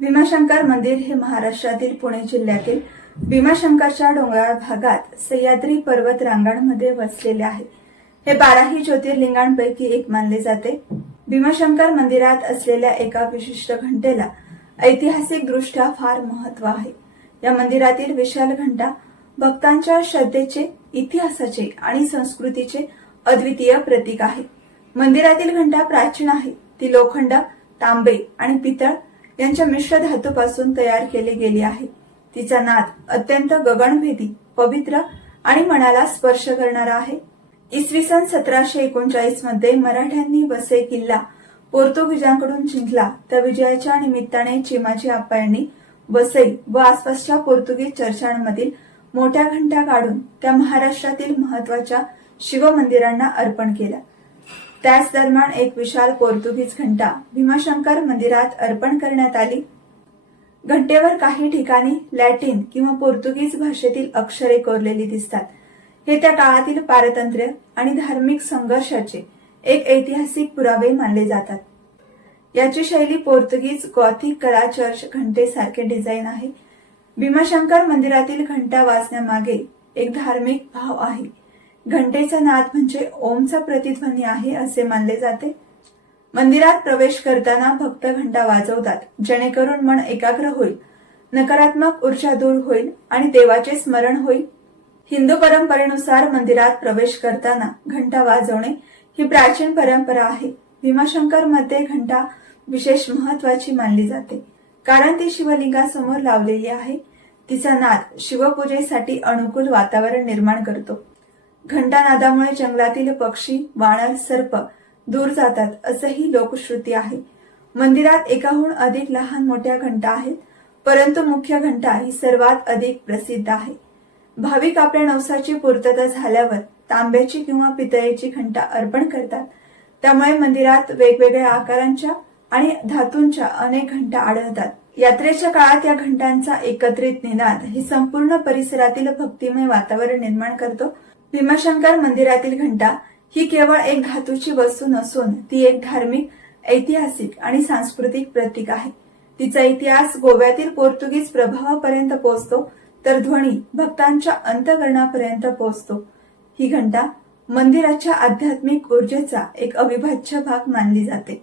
भीमाशंकर मंदिर हे महाराष्ट्रातील पुणे जिल्ह्यातील भीमाशंकरच्या डोंगराळ भागात सह्याद्री पर्वत रांगांमध्ये वसलेले आहे. हे 12ही ज्योतिर्लिंगांपैकी एक मानले जाते. भीमाशंकर मंदिरात असलेल्या एका विशिष्ट घंटेला ऐतिहासिकदृष्ट्या फार महत्त्व आहे. या मंदिरातील विशाल घंटा भक्तांच्या श्रद्धेचे, इतिहासाचे आणि संस्कृतीचे अद्वितीय प्रतीक आहे. मंदिरातील घंटा प्राचीन आहे. ती लोखंड, तांबे आणि पितळ यांच्या मिश्र धातूपासून तयार केली गेली आहे. तिचा नाद अत्यंत गगनभेदी, पवित्र आणि मनाला स्पर्श करणारा आहे. इसवी सन 1739 मध्ये मराठ्यांनी वसई किल्ला पोर्तुगीजांकडून जिंकला. त्या विजयाच्या निमित्ताने चिमाजी आप्पा यांनी वसई व आसपासच्या पोर्तुगीज चर्चांमधील मोठ्या घंटा काढून त्या महाराष्ट्रातील महत्वाच्या शिवमंदिरांना अर्पण केला. त्याच दरम्यान एक विशाल पोर्तुगीज घंटा भीमाशंकर मंदिरात अर्पण करण्यात आली. घंटेवर काही ठिकाणी लॅटिन किंवा पोर्तुगीज भाषेतील अक्षरे कोरलेली दिसतात. हे त्या काळातील पारतंत्र्य आणि धार्मिक संघर्षाचे एक ऐतिहासिक पुरावे मानले जातात. याची शैली पोर्तुगीज गॉथिक कला चर्च घंटेसारखे डिझाईन आहे. भीमाशंकर मंदिरातील घंटा वाजण्यामागे एक धार्मिक भाव आहे. घंटेचा नाद म्हणजे ओमचा प्रतिध्वनी आहे असे मानले जाते. मंदिरात प्रवेश करताना भक्त घंटा वाजवतात, जेणेकरून मन एकाग्र होईल, नकारात्मक ऊर्जा दूर होईल आणि देवाचे स्मरण होईल. हिंदू परंपरेनुसार मंदिरात प्रवेश करताना घंटा वाजवणे ही प्राचीन परंपरा आहे. भीमाशंकर मध्ये घंटा विशेष महत्वाची मानली जाते, कारण ती शिवलिंगासमोर लावलेली आहे. तिचा नाद शिवपूजेसाठी अनुकूल वातावरण निर्माण करतो. घंटा नादामुळे जंगलातील पक्षी, वानर, सर्प दूर जातात असंही लोकश्रुती आहे. मंदिरात एकाहून अधिक लहान मोठ्या घंटा आहेत, परंतु मुख्य घंटा ही सर्वात अधिक प्रसिद्ध आहे. भाविक आपल्या नवसाची पूर्तता झाल्यावर तांब्याची किंवा पितळेची घंटा अर्पण करतात. त्यामुळे मंदिरात वेगवेगळ्या आकारांच्या आणि धातूंच्या अनेक घंटा आढळतात. यात्रेच्या काळात या घंटांचा एकत्रित निनाद हे संपूर्ण परिसरातील भक्तिमय वातावरण निर्माण करतो. भीमाशंकर मंदिरातील घंटा ही केवळ एक धातूची वस्तू नसून ती एक धार्मिक, ऐतिहासिक आणि सांस्कृतिक प्रतीक आहे. तिचा इतिहास गोव्यातील पोर्तुगीज प्रभावापर्यंत पोहोचतो, तर ध्वनी भक्तांच्या अंतःकरणापर्यंत पोहोचतो. ही घंटा मंदिराच्या आध्यात्मिक ऊर्जेचा एक अविभाज्य भाग मानली जाते.